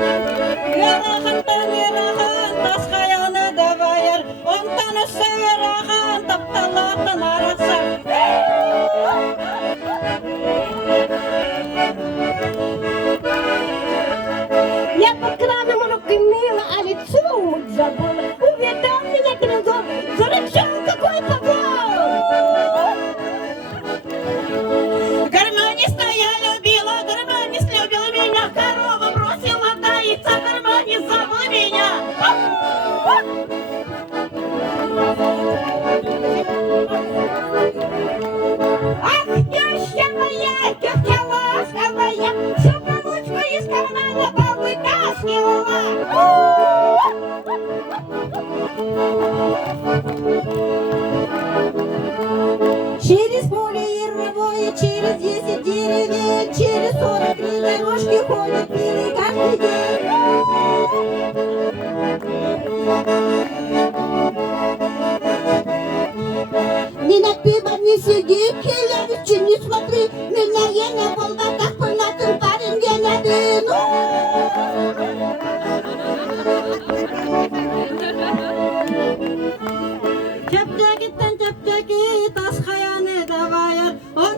Yarahantан yarahan tas kayana davayar ontan severahan taptalatan arasar. Я под краном руки мыла, а лицо умыть забыла. Увидал меня трезор, зарычал какой попал. Гармониста я любила, гармонист любил меня. Корова бросила таиться, гармонист забыл меня. Ах, теща моя, тетя ласковая, всю получку из кармана повытаскивала. Через поле яровое, через 10 деревень, через 43 дорожки ходят пили каждый день. Ни на пиво не сиди, Хилевичи, не смотри, меня я на болватах понятен парень, я не дыну. Чаптаки, тас хаяны давая, он